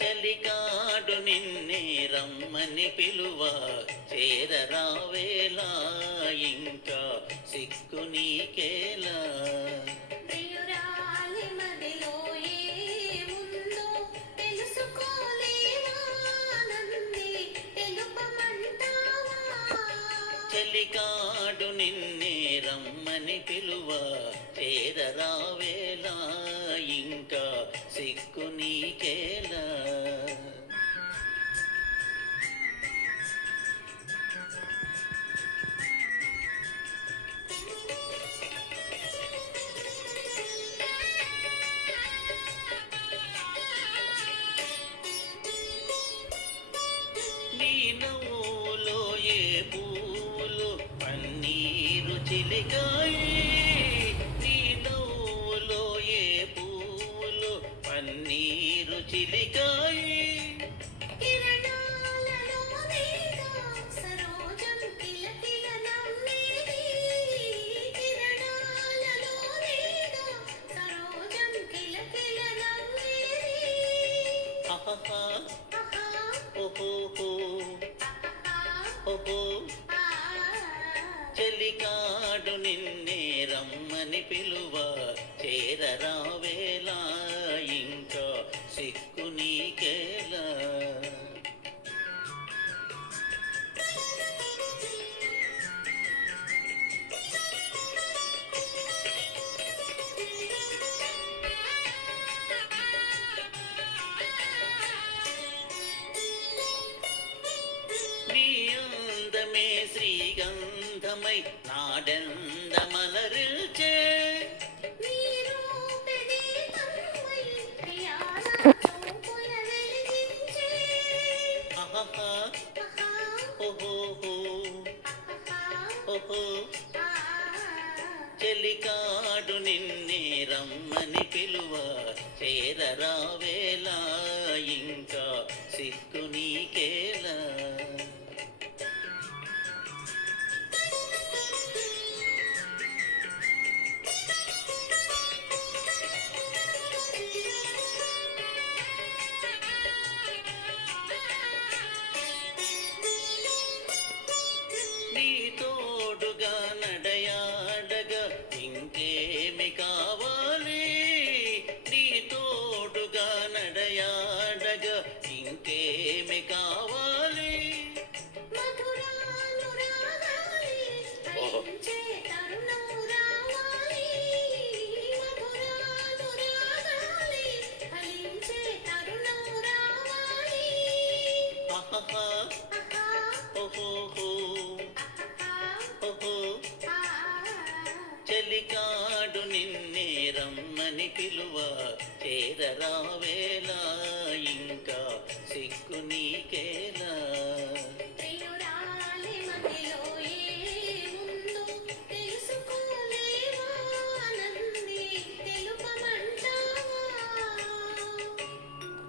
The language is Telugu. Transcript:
చలికాడు నిన్నే రమ్మని పిలువ చేరరావేలా ఇంకా సిక్కు నీకేలా ప్రియురాలి మదిలో ఏముందో తెలుసుకోలేవా నన్నే తెలుపమంటావా చలికాడు నిన్నే రమ్మని పిలువ చేరరావేలా ఇంకా సిక్కు నీకేలా నీ నవ్వులో ఏ పూలు పన్నీరు చిలికాయి నీ నవ్వులో ఏ పూలు పన్నీరు చిలికాయి కిరణాలలో నీగా సరోజం కిలకిల నవ్వేది కిరణాలలో నీగా సరోజం కిలకిల నవ్వేది అహహా ఆహా ఓహోహో ఓహో ఆ చలికాడు నిన్నే రమ్మని పిలువ చేరరావేలా ఇంకా సిక్కు నీకేలా నీ అందమే శ్రీగంధమై నాడెందమలరిల్చే నీ రూపనే తన్మై ప్రియాలో పొల వెలిగించే అహహా ఆహా ఓహోహో ఆహా ఓహో ఆ చెలికాడు నిన్నే రమ్మని పిలువ చేరరావేలా ఇంకా సిక్కు నీకేలా నీ తోడుగా నడయాడగా ఇంకేమి కావాలి నీ తోడుగా నడయాడగా ఇంకేమి కావాలి మధురానురాగాలి ఫలించే తరుణం రావాలి మధురానురాగాలి ఫలించే తరుణం రావాలి అహహా ఆహా ఓహోహో ఆహా ఓహో ఆ చలికాడు నిన్నే రమ్మని పిలువ చేరరావేలా ఇంకా సిక్కు నీకే